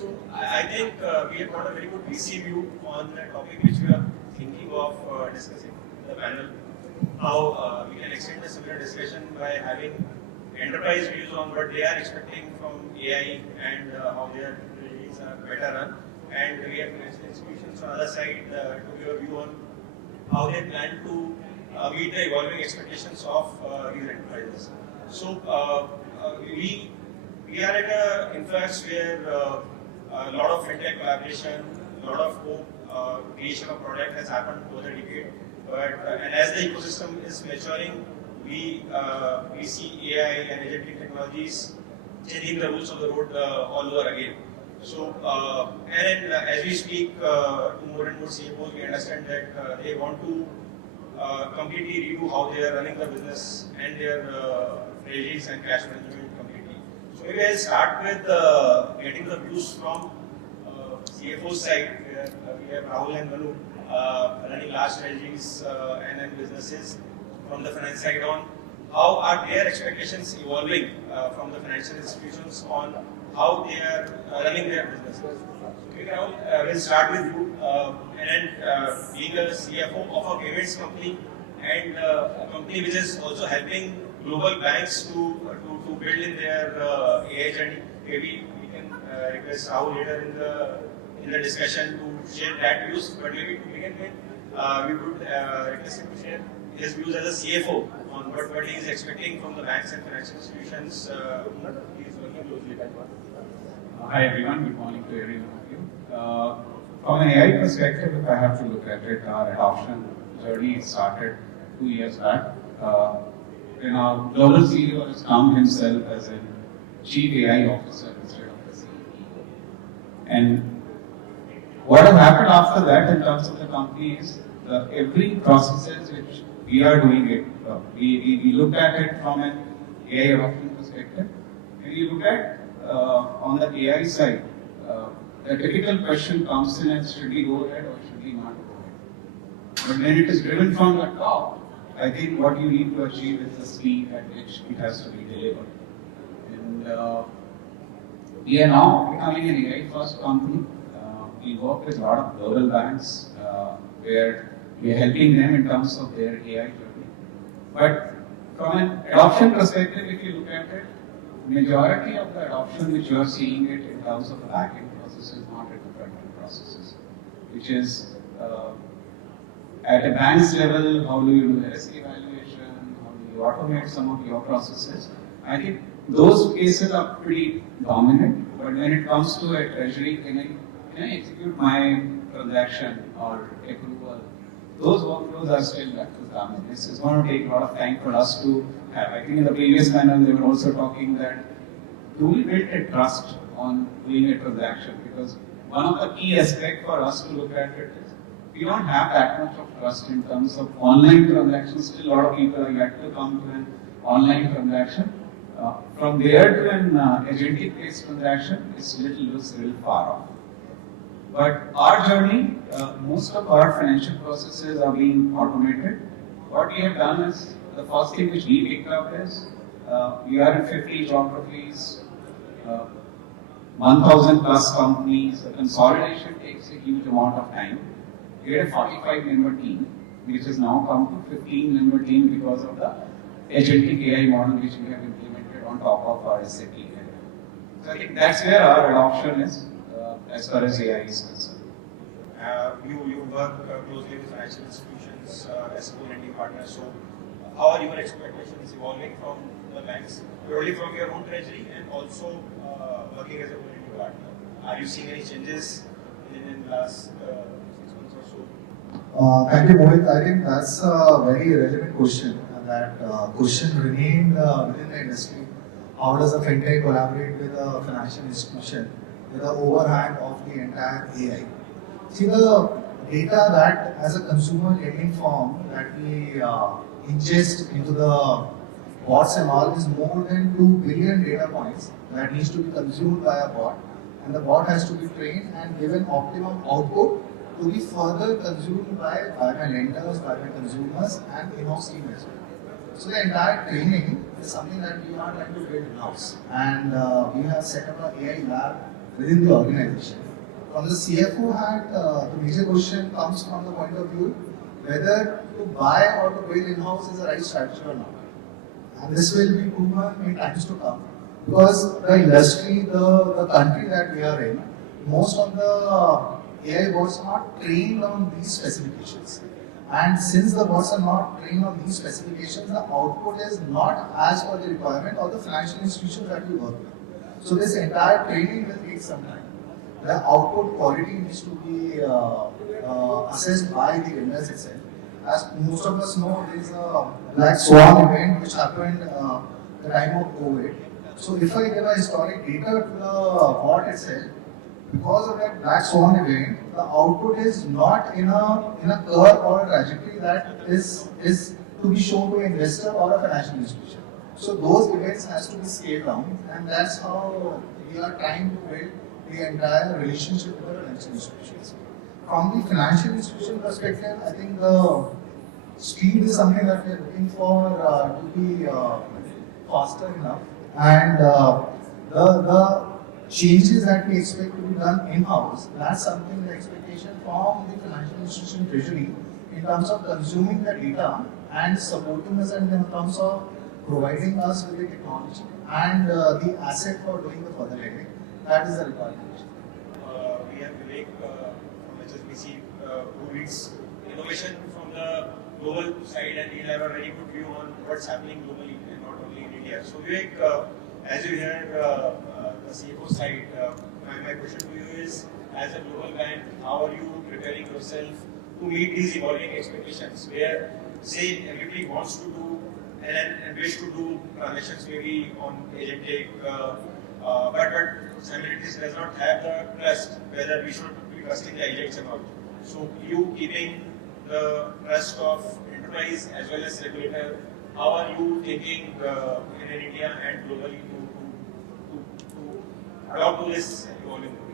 So I think we have got a very good VC view on the topic which we are thinking of discussing in the panel. How we can extend a similar discussion by having enterprise views on what they are expecting from AI and how their release are better run. And we have financial institutions on the other side to give a view on how they plan to meet the evolving expectations of these enterprises. So we are at an influx where a lot of fintech collaboration, a lot of creation of product has happened over the decade. But and as the ecosystem is maturing, we see AI and agentic technologies changing the rules of the road all over again. So and as we speak to more and more CFOs, we understand that they want to completely redo how they are running the business and their treasuries and cash management completely. So maybe I'll start with getting the views from CFO side, where we have Rahul and Manu running large treasuries and then businesses from the finance side on how are their expectations evolving from the financial institutions on how they are running their businesses. Okay, Rahul, we'll start with you. And then being a CFO of a payments company and a company which is also helping global banks to build in their AI journey. Maybe we can request Rahul later in the discussion to share that views. But maybe to begin with, we would request him to share his views as a CFO on what he is expecting from the banks and financial institutions he is working closely with. Hi everyone, good morning to every one of you. From an AI perspective, if I have to look at it, our adoption journey started 2 years back. Our global CEO has termed himself as a chief AI officer instead of the CEO. And what has happened after that in terms of the company is every processes which we are doing it, we look at it from an AI adoption perspective. When you look at on the AI side, the typical question comes in as should we go ahead or should we not go ahead? But when it is driven from the top, I think what you need to achieve is the speed at which it has to be delivered. And we are now becoming an AI first company. We work with a lot of global banks where we are helping them in terms of their AI journey. But from an adoption perspective, if you look at it, majority of the adoption which you are seeing it in terms of the back-end processes, not at the front-end processes, which is at a bank's level, how do you do risk evaluation, how do you automate some of your processes. I think those cases are pretty dominant, but when it comes to a treasury, can I execute my transaction or approval, those workflows are still left to come. This is going to take a lot of time for us to have. I think in the previous panel they were also talking that do we build a trust on doing a transaction? Because one of the key aspects for us to look at it is we don't have that much of trust in terms of online transactions. Still a lot of people are yet to come to an online transaction. From there to an agentic based transaction, it's little far off. But our journey, most of our financial processes are being automated. What we have done is, the first thing which we picked up is, we are in 50 geographies, 1,000 plus companies. The consolidation takes a huge amount of time. We had a 45-member team, which has now come to 15-member team because of the agentic AI model which we have implemented on top of our SAP. So I think that's where our adoption is. As far as AI is concerned. You work closely with financial institutions as a co-lending partner. So, how are your expectations evolving from the banks, purely from your own treasury and also working as a co-lending partner? Are you seeing any changes in the last 6 months or so? Thank you, Mohit. I think that's a very relevant question. That question remained within the industry. How does a fintech collaborate with a financial institution with the overhang of the entire AI? See, the data that as a consumer lending firm that we ingest into the bots and all is more than 2 billion data points that needs to be consumed by a bot, and the bot has to be trained and given optimum output to be further consumed by my lenders, by my consumers and in-house team as well. So the entire training is something that we are trying to build in-house, and we have set up an AI lab within the organization. From the CFO hat, the major question comes from the point of view whether to buy or to build in-house is the right strategy or not. And this will be proven in times to come. Because the industry, the country that we are in, most of the AI bots are not trained on these specifications. And since the bots are not trained on these specifications, the output is not as per the requirement of the financial institutions that we work with. So this entire training will take some time. The output quality needs to be assessed by the vendors itself. As most of us know, there is a black swan event which happened at the time of COVID. So if I give a historic data to the bot itself, because of that black swan event, the output is not in a curve or a trajectory that is to be shown to an investor or a financial institution. So those events has to be scaled down, and that's how we are trying to build the entire relationship with the financial institutions. From the financial institution perspective, I think the speed is something that we are looking for to be faster enough, and the changes that we expect to be done in-house, that's something the expectation from the financial institution treasury in terms of consuming the data and supporting us in terms of providing us with the technology and the asset for doing the further lending. That is the requirement. We have Vivek from HSBC who leads innovation from the global side, and he'll have a very good view on what's happening globally and not only in India. So Vivek, as you heard the CFO side, my question to you is, as a global bank, how are you preparing yourself to meet these evolving expectations where, say, everybody wants to do and wish to do transactions maybe on agentic, but simultaneously does not have the trust whether we should be trusting the agents and all. So you keeping the trust of enterprise as well as regulator, how are you thinking in India and globally to adopt to this evolving world?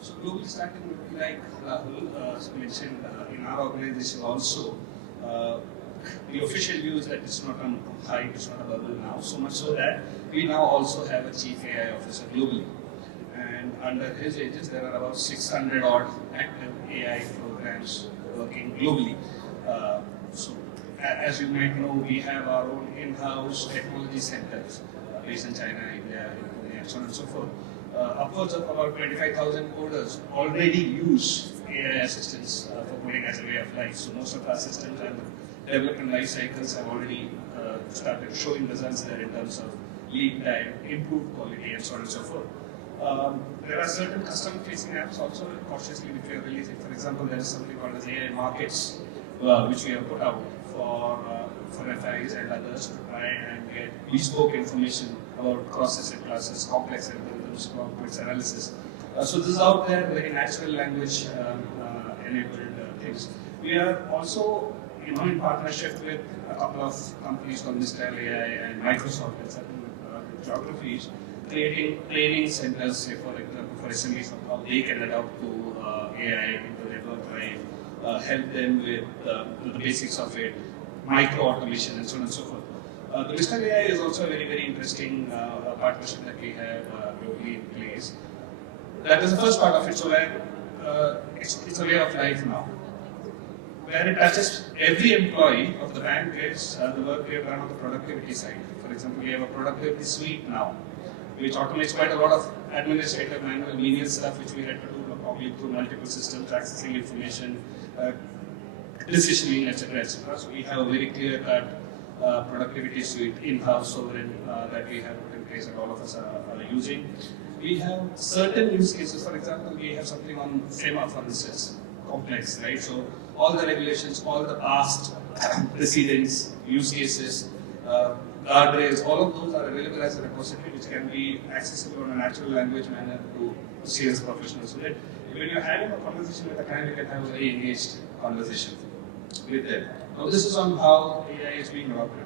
So globally starting like Rahul mentioned in our organization also, the official view is that it's not on hype, it's not a bubble now, so much so that we now also have a chief AI officer globally. And under his aegis, there are about 600 odd active AI programs working globally. So as you might know, we have our own in-house technology centers based in China, India, and so on and so forth. Upwards of about 25,000 coders already use AI assistance for coding as a way of life. So most of our systems and development life cycles have already started showing results there in terms of lead time, improved quality, and so on and so forth. There are certain customer-facing apps also cautiously which we are releasing. For example, there is something called as AI Markets, which we have put out for FIs and others to try and get bespoke information about cross-asset classes, complex algorithms, complex analysis. So this is out there, very natural language enabled things. We are also, in partnership with a couple of companies called Mr. AI and Microsoft in certain geographies, creating training centers, say for example, for SMEs on how they can adapt to AI into their work life, help them with the basics of it, micro automation, and so on and so forth. The Mr. AI is also a very, very interesting partnership that we have globally in place. That is the first part of it. So where it's a way of life now. Where it touches every employee of the bank is the work we have done on the productivity side. For example, we have a productivity suite now, which automates quite a lot of administrative manual menial stuff which we had to do probably through multiple systems, accessing information, decisioning, etc., etc. So we have a very clear-cut productivity suite in-house sovereign that we have put in place and all of us are using. We have certain use cases. For example, we have something on FEMA, for instance, complex, right? So all the regulations, all the past precedents, use cases, guardrails, all of those are available as a repository which can be accessible in a natural language manner to sales professionals. So that when you're having a conversation with a client, you can have a very engaged conversation with them. Now this is on how AI is being adopted.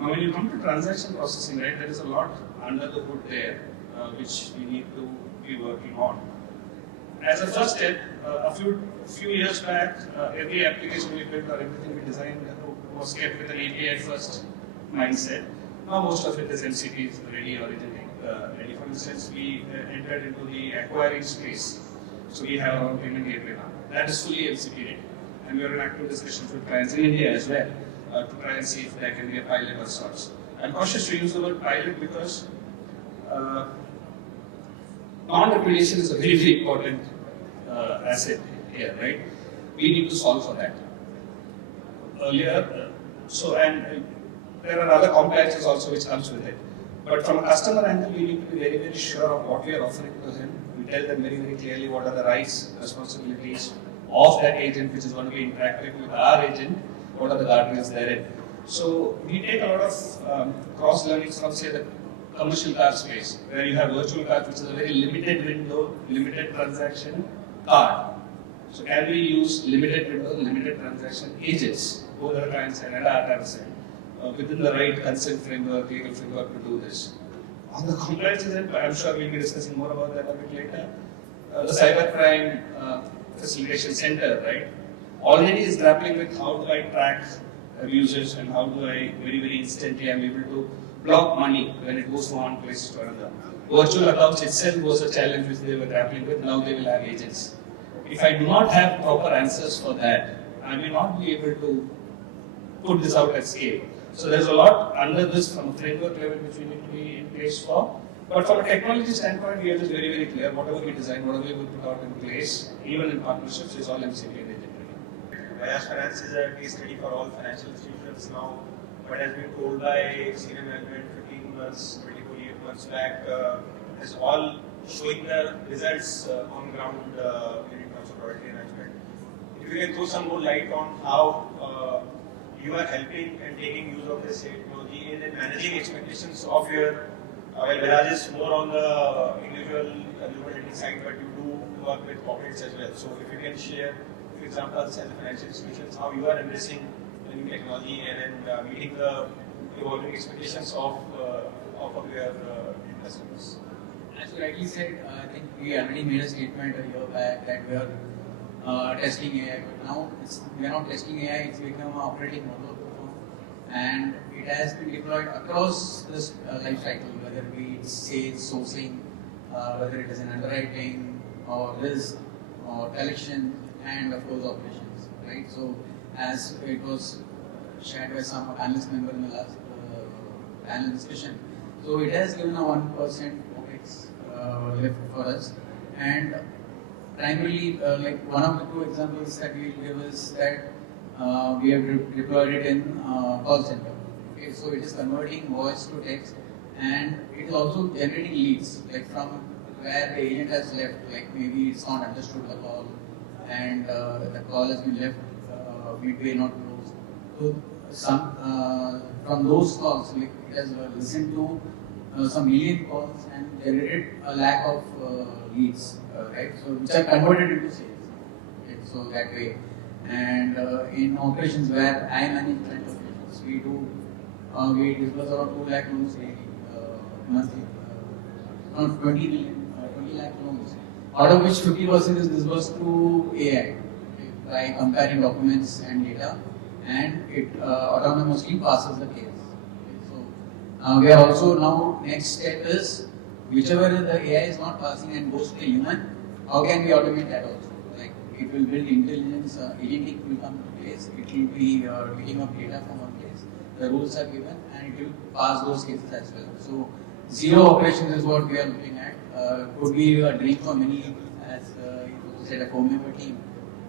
Now when you come to transaction processing, right, there is a lot under the hood there which we need to be working on. As a first step, a few years back, every application we built or everything we designed was kept with an API first mindset. Now most of it is MCPs ready or ready. For instance, we entered into the acquiring space. So we have our own payment gateway now. That is fully MCP ready. And we are in active discussions with clients in India as well to try and see if there can be a pilot of sorts. I'm cautious to use the word pilot because non-repudiation is a very, very important asset here, right? We need to solve for that. Earlier, there are other compliances also which comes with it. But from a customer angle, we need to be very, very sure of what we are offering to him. We tell them very, very clearly what are the rights, responsibilities of that agent which is going to be interacting with our agent, what are the guardrails therein. So we take a lot of cross learnings from, say, the commercial car space, where you have virtual cards, which is a very limited window, limited transaction card. So can we use limited window, limited transaction agents, both our client side and our client side, within the right consent framework, legal framework to do this? On the compliance end, I'm sure we'll be discussing more about that a bit later. The cybercrime facilitation center, right, already is grappling with how do I track abusers and how do I very, very instantly I'm able to block money when it goes from one place to another. Virtual accounts itself was a challenge which they were grappling with. Now they will have agents. If I do not have proper answers for that, I may not be able to put this out at scale. So there's a lot under this from a framework level which we need to be in place for. But from a technology standpoint, we are just very, very clear. Whatever we design, whatever we will put out in place, even in partnerships, is all MCP and agent ready. Bajaj Finance is a case study for all financial institutions now. But as been told by senior management 15 months, 24 months back, is all showing the results on ground in terms of product management. If you can throw some more light on how you are helping and taking use of this technology and then managing expectations of your, well, Bajaj is more on the individual consumer lending side, but you do work with corporates as well. So if you can share, for example, as a financial institutions, how you are embracing the new technology and then meeting the evolving expectations of your customers. As you rightly said, I think we already made a statement a year back that we are testing AI, but now we are not testing AI, it's become an operating model. And it has been deployed across this life cycle, whether it be sales, sourcing, whether it is in underwriting, or risk, or collection, and of course operations, right? So as it was shared by some panelist member in the last panel discussion, so it has given a 1% OpEx lift for us. And primarily, like one of the two examples that we will give is that we have deployed it in call center. Okay, so it is converting voice to text, and it is also generating leads, like from where the agent has left, like maybe it's not understood the call, and the call has been left midway, not closed. So some from those calls, like it has listened to some million calls and generated a lack of leads, right? So which are converted into sales. Okay, so that way. And in operations where I manage client operations, we disburse around 2 lakh loans daily, monthly, around 20 lakh loans, out of which 50% is disbursed through AI, okay, by comparing documents and data, and it autonomously passes the case. Okay, so we are also now, next step is, whichever the AI is not passing and goes to a human, how can we automate that also? It will build intelligence, agentic will come to place, it will be picking up data from one place, the rules are given, and it will pass those cases as well. So, zero operations is what we are looking at. Could be a dream for many, as you said, a co-member team.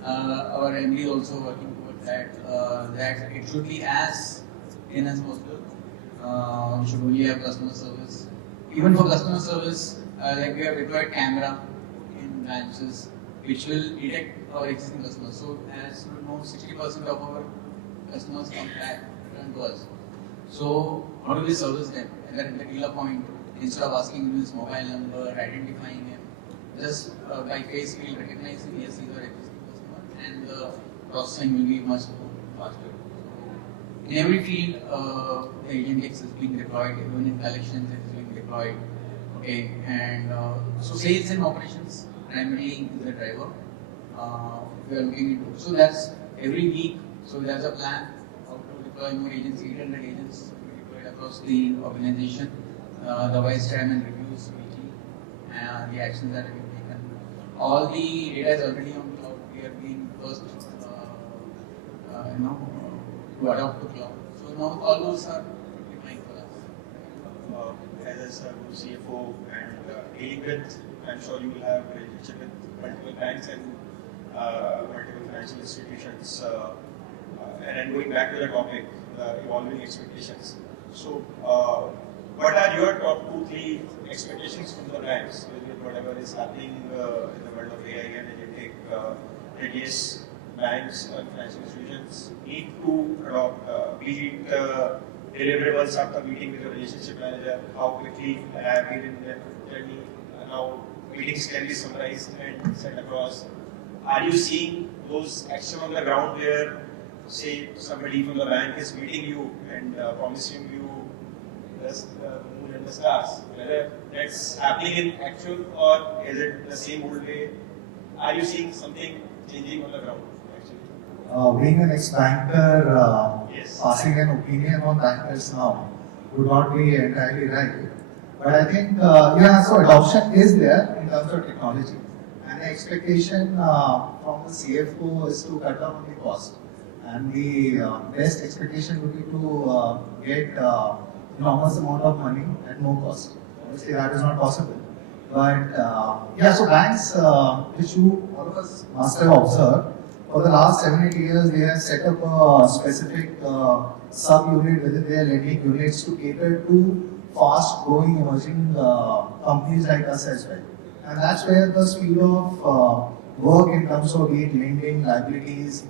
Our MD is also working towards that, that it should be as thin as possible. We should only have customer service. Even for customer service, like we have deployed camera in branches, which will detect our existing customers. So as you know, 60% of our customers come back, return to us. So how do we service them? And at the dealer point, instead of asking him his mobile number, identifying him, just by face we'll recognize him, yes, he's our existing customer, and the processing will be much more faster. In every field, the agentics is being deployed, even in collections it is being deployed. Okay, and so sales and operations primarily is the driver we are looking into. So that's every week. So there's a plan how to deploy more agents, 800 agents we deployed across the organization. The vice chairman reviews weekly the actions that have been taken. All the data is already on cloud. We have been first, to adopt to cloud. So now all those are fine for us. As a CFO and dealing with, I'm sure you will have a relationship with multiple banks and multiple financial institutions. And then going back to the topic, evolving expectations. So, what are your top 2-3 expectations from the banks with whatever is happening in the world of AI and agentic? That yes, banks and financial institutions need to adopt, be it deliverables after meeting with the relationship manager, how quickly have been in the journey, how meetings can be summarized and sent across. Are you seeing those action on the ground where, say, somebody from the bank is meeting you and promising you the moon and the stars? Whether that's happening in actual or is it the same old way? Are you seeing something changing on the ground? Being an ex-banker, Yes. passing an opinion on bankers now would not be entirely right. But I think, so adoption is there in terms of technology. And the expectation from the CFO is to cut down on the cost. And the best expectation would be to get enormous amount of money at no cost. Obviously, that is not possible. But so banks, which all of us must have observed, for the last 7-8 years, they have set up a specific sub-unit within their lending units to cater to fast-growing emerging companies like us as well. And that's where the speed of work in terms of be it lending, liabilities,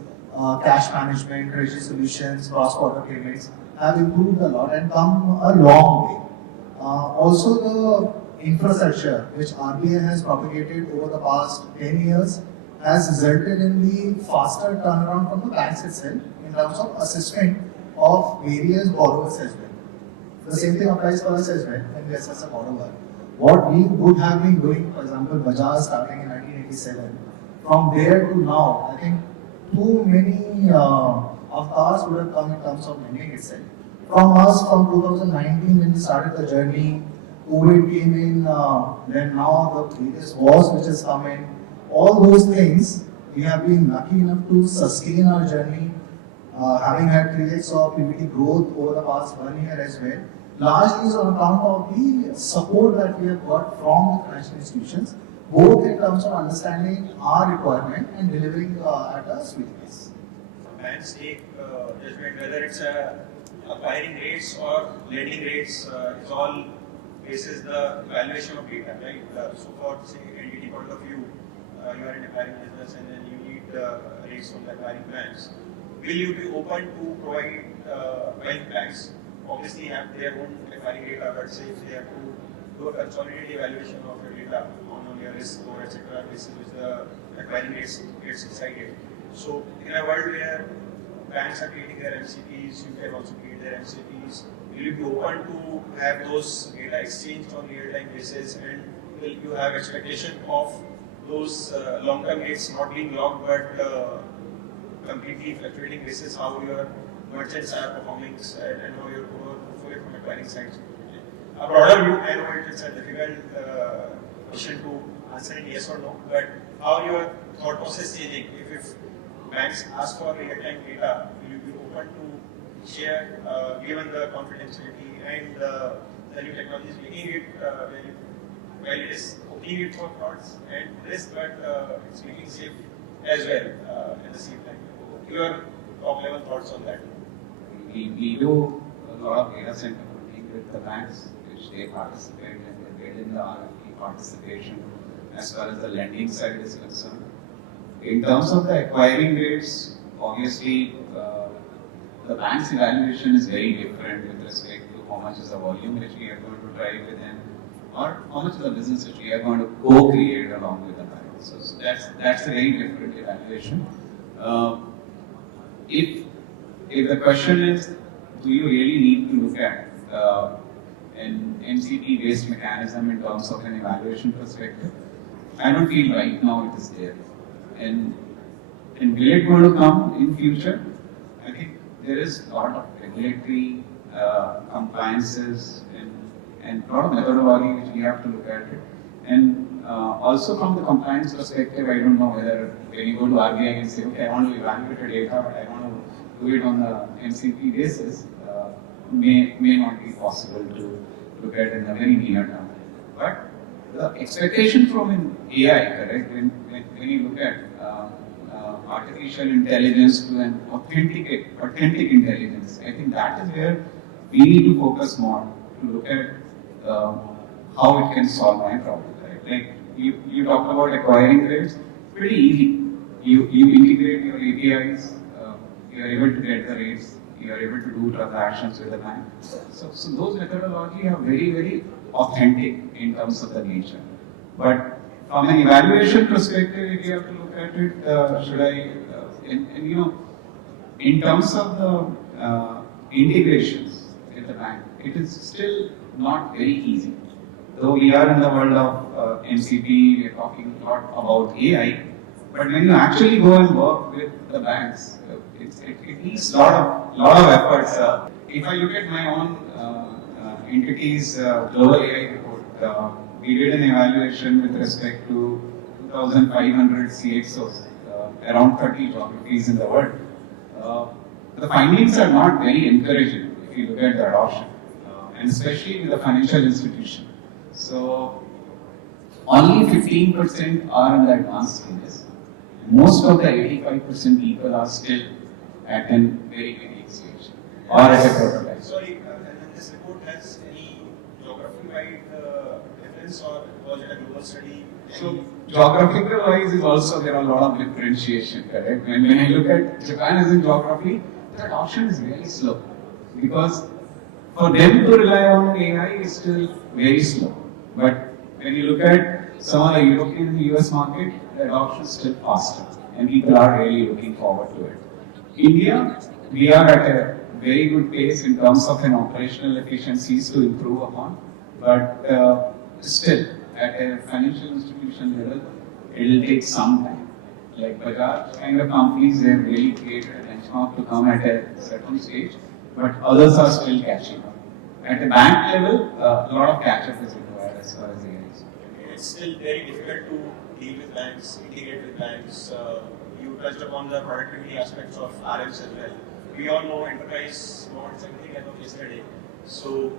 cash management, treasury solutions, cross-border payments have improved a lot and come a long way. Also, the infrastructure which RBI has propagated over the past 10 years has resulted in the faster turnaround from the banks itself in terms of assessment of various borrowers as well. The same thing applies for us as well when we assess a borrower. What we would have been doing, for example, Bajaj starting in 1987, from there to now, I think too many avatars would have come in terms of lending itself. From us, from 2019 when we started the journey, COVID came in, then now the various wars which has come in, all those things, we have been lucky enough to sustain our journey, having had 3x of PBT growth over the past 1 year as well. Largely is on account of the support that we have got from the financial institutions, both in terms of understanding our requirement and delivering at a sweet pace. Banks take judgment whether it's acquiring rates or lending rates, it's all basis the valuation of data, right? So for say NTT point of view, you are in acquiring business and then you need rates from the acquiring banks. Will you be open to provide wealth banks? Obviously have their own acquiring data, but say if they have to do a consolidated evaluation of your data on your risk score, etc., this is which the acquiring rates gets decided. So in a world where banks are creating their MCPs, you can also create their MCPs. Will you be open to have those data exchanged on real-time basis, and will you have expectation of those long-term rates not being locked but completely fluctuating basis how your merchants are performing and how your portfolio from acquiring side? A broader view, I know it's a difficult question to answer in yes or no, but how your thought process changing? If banks ask for real-time data, will you be open to share given the confidentiality and the new technology is making it well, it is opening it for frauds and risk, but it's making safe as well at the same time. Your top level thoughts on that? We do a lot of data center working with the banks, which they participate and they get in the RFP participation as far as the lending side is concerned. In terms of the acquiring rates, obviously the bank's evaluation is very different with respect to how much is the volume which we are going to drive with them, or how much is the business which we are going to co-create along with the bank. So that's a very different evaluation. If the question is, do you really need to look at an MCP-based mechanism in terms of an evaluation perspective? I don't feel right now it is there. And will it going to come in future? I think there is a lot of regulatory compliances, and a lot of methodology which we have to look at it. And also from the compliance perspective, I don't know whether when you go to RBI and say, okay, I want to evaluate the data, but I want to do it on the MCP basis, may not be possible to look at in the very near term. But the expectation from an AI, correct, when you look at artificial intelligence to an authentic intelligence, I think that is where we need to focus more to look at how it can solve my problem. Right? Like you talked about acquiring rates, it's pretty easy. You integrate your APIs, you are able to get the rates, you are able to do transactions with the bank. So those methodologies are very, very authentic in terms of the nature. But from an evaluation perspective, if you have to look at it, should I, and you know, in terms of the integrations with the bank, it is still not very easy. Though we are in the world of MCP, we are talking a lot about AI, but when you actually go and work with the banks, it needs a lot of efforts. If I look at my own entity's global AI report, we did an evaluation with respect to 2,500 CXOs, around 30 geographies in the world. The findings are not very encouraging if you look at the adoption, and especially in the financial institution. So, only 15% are in the advanced stages. Most of the 85% people are still at a very beginning stage or at a prototype. Sorry, and this report has any geography-wide difference, or was it a global study? So, geographical wise is also there are a lot of differentiation, correct? When I look at Japan as in geography, the adoption is very slow because for them to rely on AI is still very slow. But when you look at some of the European and US market, the adoption is still faster and people are really looking forward to it. India, we are at a very good pace in terms of an operational efficiencies to improve upon, but still at a financial institution level, it will take some time. Like Bajaj kind of companies, they have really created a benchmark to come at a certain stage, but others are still catching up. At a bank level, a lot of catch-up is required as far as AI is. It's still very difficult to deal with banks, integrate with banks. You touched upon the productivity aspects of RMs as well. We all know enterprise wants everything as of yesterday. So,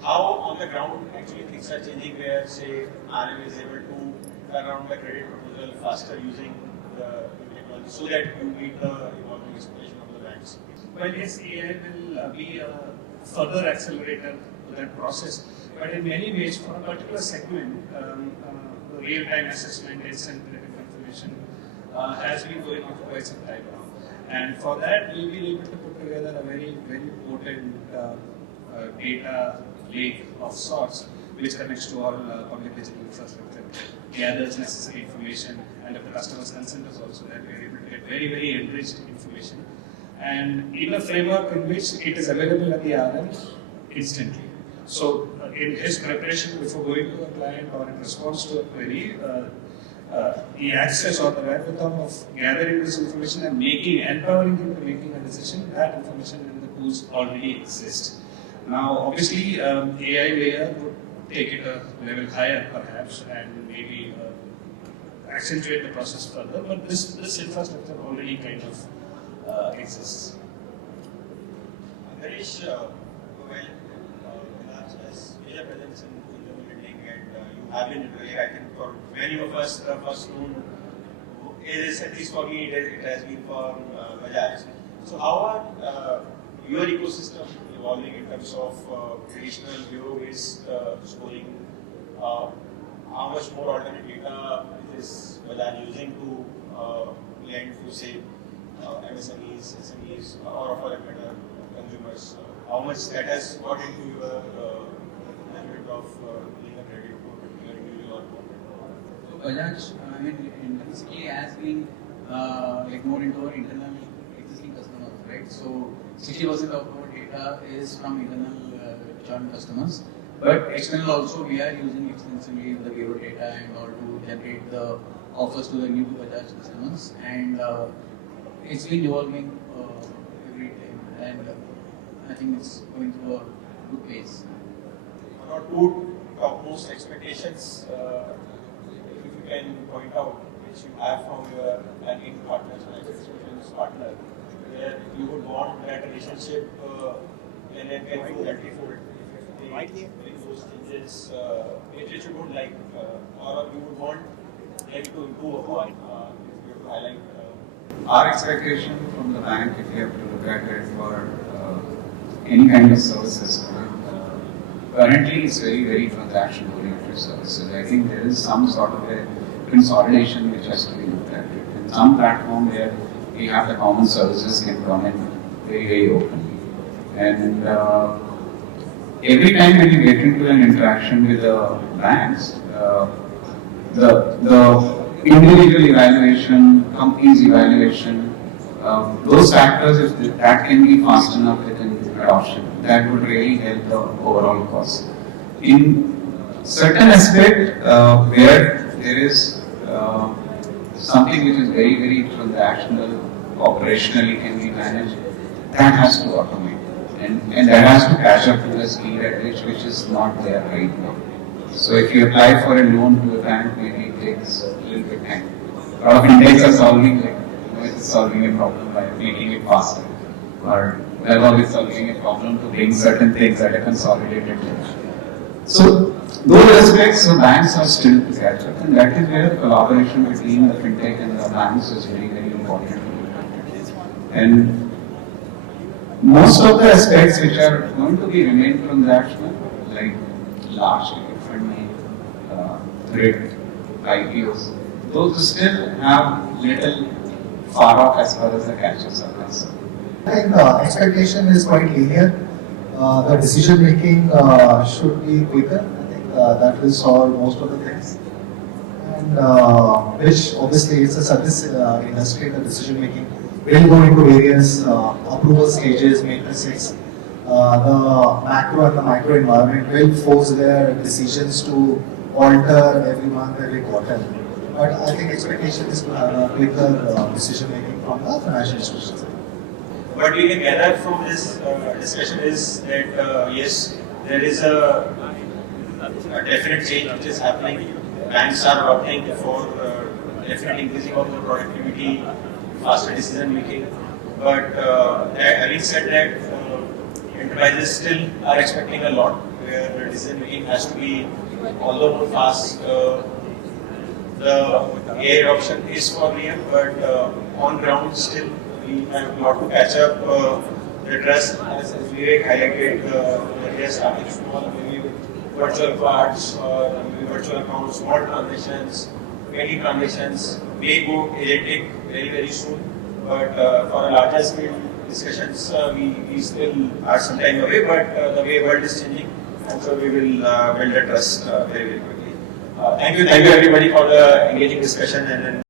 how on the ground actually things are changing where, say, RM is able to turn around the credit proposal faster using the technology so that you meet the evolving expectation of the banks? Well, yes, AI will be a further accelerator to that process. But in many ways, for a particular segment, the real-time assessment, instant credit confirmation has been going on for quite some time now. And for that, we'll be able to put together a very, very potent data lake of sorts, which connects to all public digital infrastructure, gathers necessary information, and if the customer's consent is also there, we are able to get very, very enriched information. And in a framework in which it is available at the RM instantly. So, in his preparation before going to a client or in response to a query, the access or the wherewithal of gathering this information and empowering him to making a decision, that information in the tools already exist. Now, obviously, AI layer would take it a level higher perhaps and maybe accentuate the process further, but this infrastructure already kind of exists. Harish, Bajaj has major presence in consumer lending, and you have been really, I think, for many of us, the first known is, at least for me, it has been for Bajaj. So, how are your ecosystem evolving in terms of traditional bureau-based scoring? How much more alternate data is Bajaj using to lend to, say, MSMEs, SMEs, or for that matter, consumers? How much that has got into your management of giving a credit to a particular individual or corporate? So Bajaj, intrinsically has been like more into our internal existing customers, right? So 60% of our data is from internal joint customers, but external also we are using extensively the bureau data and all to generate the offers to the new Bajaj customers, and it's been evolving every time. I think it's going through a good pace. One or two topmost expectations, if you can point out, which you have from your banking partners, financial institutions partner, where you would want that relationship can improve multifold. If they make those changes, which you would like, or you would want them to improve upon, if you have to highlight. Our expectation from the bank, if you have to look at it for any kind of services, currently it's very transaction oriented services. I think there is some sort of a consolidation which has to be looked at. In some platform where we have the common services can come in very openly. And every time when you get into an interaction with the banks, the individual evaluation, company's evaluation, those factors, if that can be fast enough within adoption, that would really help the overall cost. In certain aspect where there is something which is very transactional, operationally can be managed, that has to automate. And that has to catch up to the speed at which is not there right now. So if you apply for a loan to a bank, maybe it takes a little bit time. A lot of fintechs are solving a problem by making it faster. Or they're always solving a problem to bring certain things at a consolidated level. So those aspects the banks are still to catch up, and that is where the collaboration between the fintech and the banks is very important. And most of the aspects which are going to be remain transactional, like large ticket funding, threat, IPOs, those still have little far off as far as the catches are concerned. I think expectation is quite linear. The decision making should be quicker. I think that will solve most of the things. And which obviously is a service industry, the decision making will go into various approval stages, matrices. The macro and the micro environment will force their decisions to alter every month, every quarter. But I think expectation is to have a quicker decision making from the financial institutions. What we can gather from this discussion is that yes, there is a definite change which is happening. Banks are opting for definitely increasing of the productivity, faster decision making. But having said that, enterprises still are expecting a lot, where decision making has to be although more fast. The AI adoption is for real, but on ground still we have a lot to catch up. The trust, as Vivek highlighted, that we are starting small, maybe with virtual cards or maybe virtual accounts, small transactions, many transactions may go agentic very soon. But for a larger scale discussions, we still are some time away. But the way world is changing, I'm sure we will build a trust very quickly. Thank you everybody for the engaging discussion and